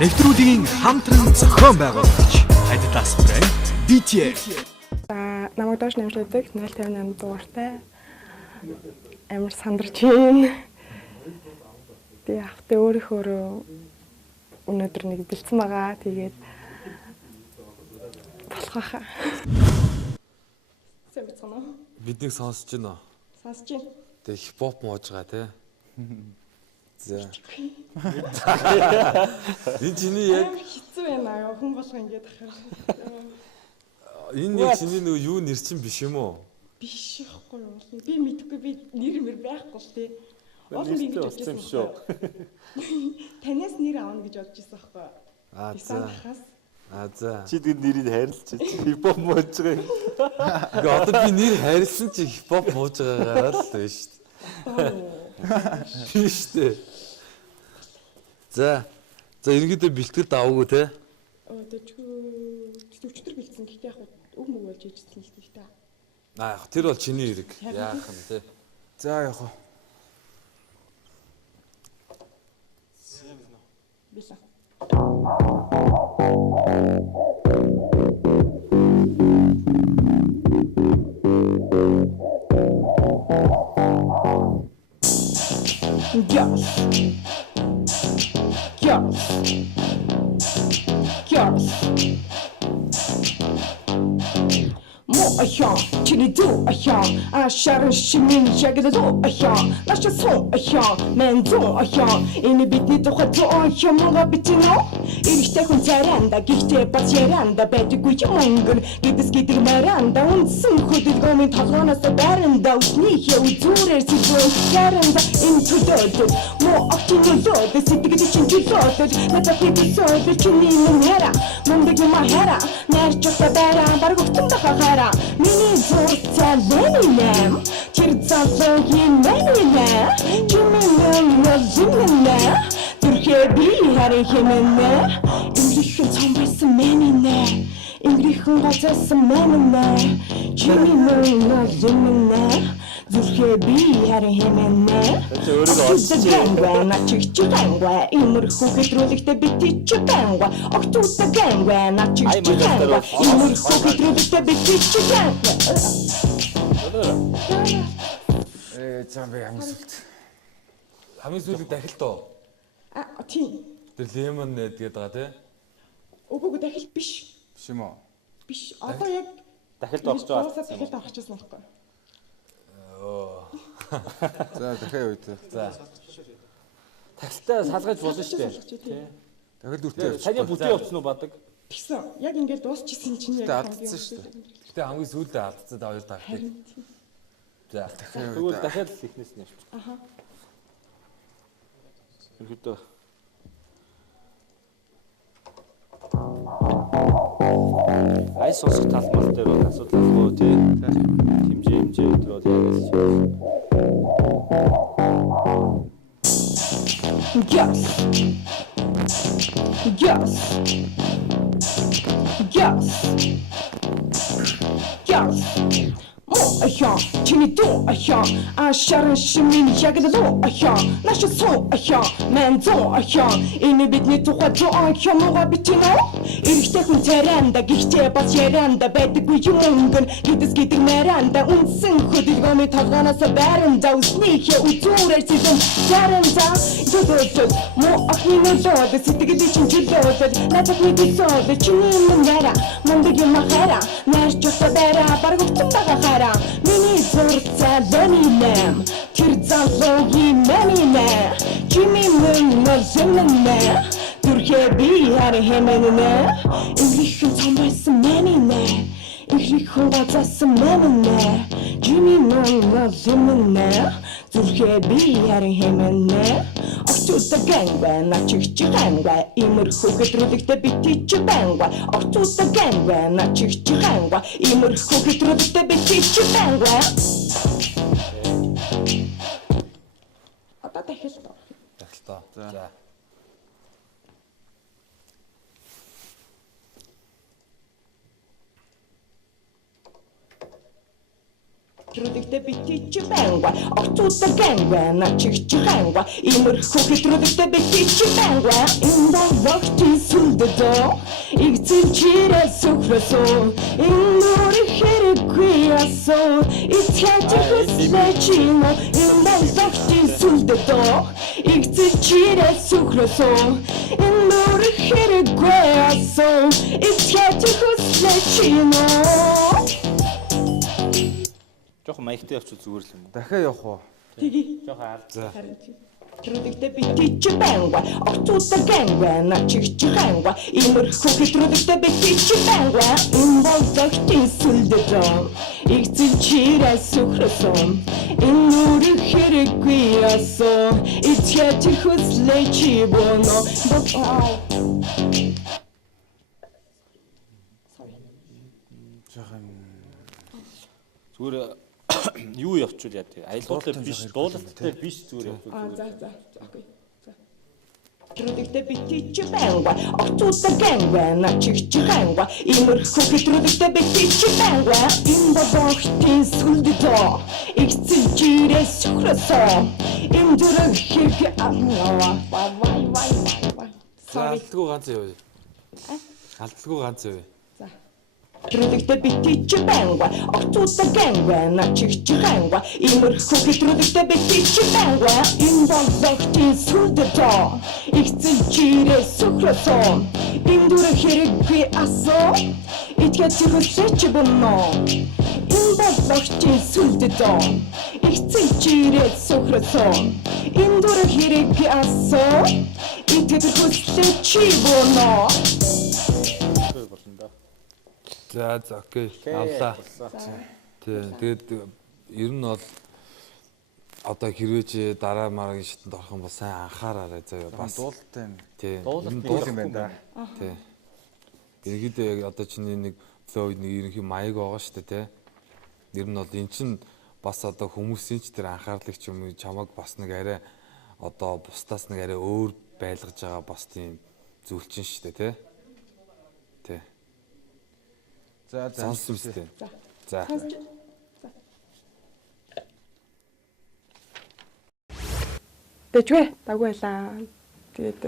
Нэвтрүүлгийн хамтран зохион байгуулагч Adidas брэнд BTF. Намайг доош нэмшилдэг 058 дугаартай амар сандарч байна. Тэгээ ахтай өөрийнхөө өнөөдөр нэг бэлдсэн байгаа. Тэгээд болох байхаа. Сайн бицгэн үү? Биднийг сонсож байна уу? Сонсож байна. Тэг хипхоп мууж байгаа те. За. Энэ чиний яг хэцүү байна. Хүн болох ингэж ахаар. энэ яг чиний нөгөө юу нэр чин биш юм уу? Биш ихгүй юу? Би мэдэхгүй би нэр мэр байхгүй л тий. Олон би ингэж бодсон юм шүү. Танаас нэр аавна гэж бодож байсан байхгүй юу? Аа за. За. Чи тэр нэрийг хайрлаж хипхоп мууж байгаа юм. Ингээ одоо би нэр хайрлсан чи хипхоп мууж байгаагаар л байна шүү дээ. Биш дээ. За. За ерөнхийдөө бэлтгэл даваагүй те. Өчтөр бэлдсэн гэхдээ яг өг мөг болж ижсэн л дээ. Аа яг тэр бол чиний хэрэг. Яах юм те. За яг хоо. Билээ. Girls. Mo chini do sharan shimin jagada do lasha so men do ini bitni to khato moga bitino irishte kun taranda gihte batyaranda betigu yamungul gidis gidir maranda unsun khudid gomin tagona sa baranda usni he uzurer sigo yaranda into dodo mo akino dodo sitigidi chinki dodo nata pipi sodo chini numera mundagi mahera nerchota bara barguftumda khara mini zorta leninem tirzalogi leninem kimin nazimine Türkiye'yi her hemine İngilizce tam basın menine İngilizce gazası menine kimin nazimine Türkiye'yi her hemine Aktuda gengwe açıkçı gengwe İmur huketrulikte bitişçi gengwe Aktuda gengwe açıkçı gengwe İmur huketrulikte bitişçi gengwe Цаан би хамгийн сүлд. Хамгийн сүлд дахил тоо. Тийм. Тэр лемон гэдэг байгаа тий. Үгүй дахил биш. Биш юм уу? Биш. Одоо яг Дахилд орж байгаа. дахилд орчихсон байхгүй. За дахиад юу тий. За. Тагстай салгаж болно шүү дээ. Тий. Дахил дүртэй. Таны бүтээ явуулсан уу бадаг? Тэгсэн. Яг ингээд дуусчихсан чинь яг алдсан шүү дээ. Гэтэ хамгийн сүүлдээ алдсан да хоёр тагтыг. За дахиад Тэгвэл дахиад л ихнээс нь явчих. Аха. Ерөөдөө ай сонсох талбар дээр бол асуудал байхгүй тий. Хэмжээ өдрөө ягаас чи. Girls. Chini do sharan shimin jagada do lasha so men do ini bitni to khato moga bitino irishte kun taranda gihte batyaranda betigu yumungul gidis gidir maranda unsun khudid gomi tagana sa baranda usni he uzurer sizum yaranda dodo mo akino dodo sitigidi chinki dodo natakni disodo chini mundara mundagi mahara nerchota bera barguftumda khara mini zorta leninem tirzalogi menine kimin nazimine Türkiye'yi her hemenine İngilizce tam basın menine İngilizce gazası menine kimin nazimine Türkiye'yi her hemenine Aktuda gengwe açıkçı gengwe İmur huketrulikte bitişçi gengwe Aktuda gengwe açıkçı gengwe İmur huketrulikte bitişçi gengwe Одоо дахил тоо. дахил тоо. За. Хэтрүүдэгтэй битий чи байнга огцуудаа гэнга начиг чи ханга имэрхүү хэтрүүдэгтэй битий чи байнга энэ вогтын сүлдөө игцэн чирээ сүхрэсөө энэ хэрэггүй асуу итяч хүслэчино энэ вогтын сүлдөө игцэн чирээ сүхрэсөө энэ хэрэггүй асуу итяч хүслэчино Жохон маягтай явчихвал зүгээр л юм. Дахиад явах уу? Тгий. Жохон ард. Харин чи. Хэтрүүдэгтэй битий чи байнга огцуудаа гэнга начиг чи ханга имэрхүү хэтрүүдэгтэй битий чи байнга энэ болдогтын сүлдөө игцэн чирээ сүхрэсөө энэ хэрэггүй асуу итяч хүслэчи боно Зүгээр юу явуучвал яа тий. Аялалтай биш, дуулалттай биш зүгээр явуучвал. за. Окей. Хэтрүүдэгтэй битий чи байнга огцуудаа гэнга начиг чи ханга имэрхүү хэтрүүдэгтэй битий чи байнга энэ болдогтын сүлдөө игцэн чирээ сүхрэсөө энэ дүрэг хэрэг вай. Алдалгүй ганц явъя. Алдалгүй ганц явъя. Хэтрүүдэгтэй битий чи байнга огцуудаа гэнга начиг чи ханга имэрхүү хэтрүүдэгтэй битий чи байнга энэ болдогтын сүлдөө игцэн чирээ сүхрэсөө энэ дүрэг хэрэггүй асуу итгээд хүсэж бонно энэ болдогтын сүлдөө игцэн чирээ сүхрэсөө энэ дүрэг хэрэггүй асуу итгээд хүсэж бонно За окей. Авлаа. Тэгээд ер нь бол одоо хэрвээ дараа маргагийн шатанд орох юм бол сайн анхаараарай заяа бас Дуулалтай юм. тий. Дуулал юм байна да. Тий. Ерөнхийдөө яг одоо чиний нэг флоу нэг ерөнхий маяг байгаа шүү дээ тий. Ер нь бол эн чин бас одоо хүмүүсийн ч тэр анхаарлыг ч юм уу чамаг бас нэг арай одоо бусдаас нэг арай өөр байлгаж байгаа бас тийм зүйлчин шүү дээ тий. Тий. За сонсон үстэй. За. Дэжгүй даггүй байлаа. Тэгээд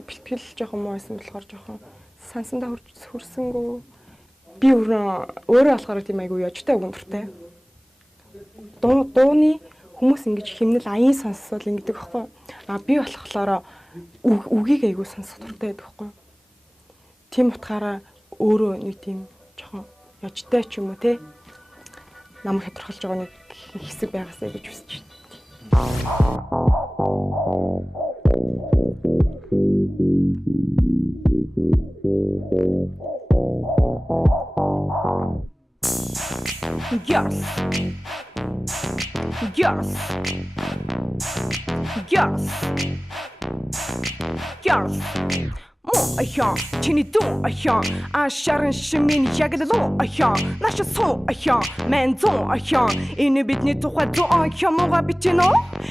бэлтгэл жоохон муу байсан болохоор жоохон сансандаа хүрсэнгүү. Би өөрөө болохоор тийм айгу яжтай өгөнөртэй. Дууны хүмүүс ингэж химнэл аян сонсвол ингэдэг байхгүй. Би болохоор үгийг айгу сонсох дуртай байдаг байхгүй. Тийм утгаараа өөрөө нэг тийм жоохон яжтай ч юм уу те намайг хэтэрхэлж байгаа нэг хэсэг байгаасаа гэж хүсэж байна. Girls. Ая, чиний дуу ая, ашарын шимийн ягдлуу ая, наша суу ая, мен зоо ая, энэ бидний тухай дуу ая мууга бичнэ.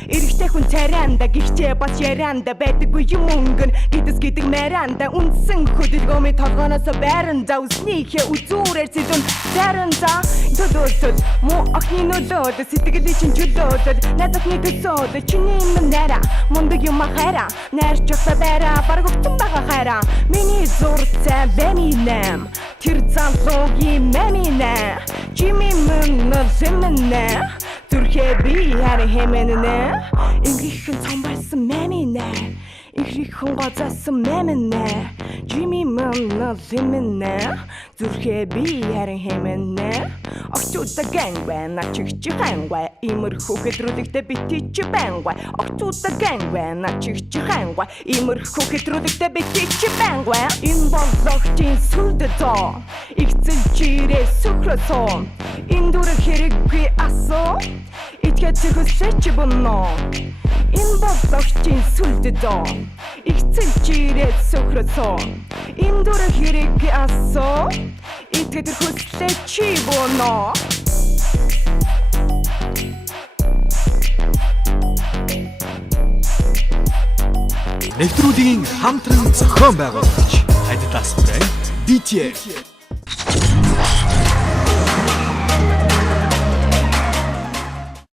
Эрэгтэй хүн царайнда гихчээ бас яранда байдаггүй юм өнгөн гэдэс гэдэг маранда үнсэн хөдөлгөөний толгоноос байранда үснийхээ үзүүрээр зэдүн заранда додосод муу охины нөлөөд сэтгэлийн чин чөлөөд нададны төсөөд чиний юм нара мундаг юм хайра найрч явах байра бараг өгтөн байгаа хайра миний зурцаа бэминэм тэр залуугийн мэминэ чими мөн зэмнэ Түрхэ би харин хэмэнэ Ингрихэн цом байсан мэминэ Ингрихэн гоцасан мэминэ Жими мөн зэмнэ Түрхэ би харин хэмэнэ Огцуудаа гэнгвэ начигч хангвэ Имэрхүү хэтрүүлэгтэй битич бэнгвэ Огцуудаа гэнгвэ начигч хангвэ Имэрхүү хэтрүүлэгтэй битич бэнгвэ Энэ болзогчийн сүлдөө Игцэн чирээ сүхрөсөө Энэ дүрэг хэрэггүй асуу Итгээд хүсэж бонно Энэ болзогчийн сүлдөө Игцэн чирээ сүхрөсөө Энэ дүрэг хэрэггүй асуу Итгээд хүсэж бонно Нэвтрүүлгийн хамтран зохион байгуулагч Adidas брэнд BTL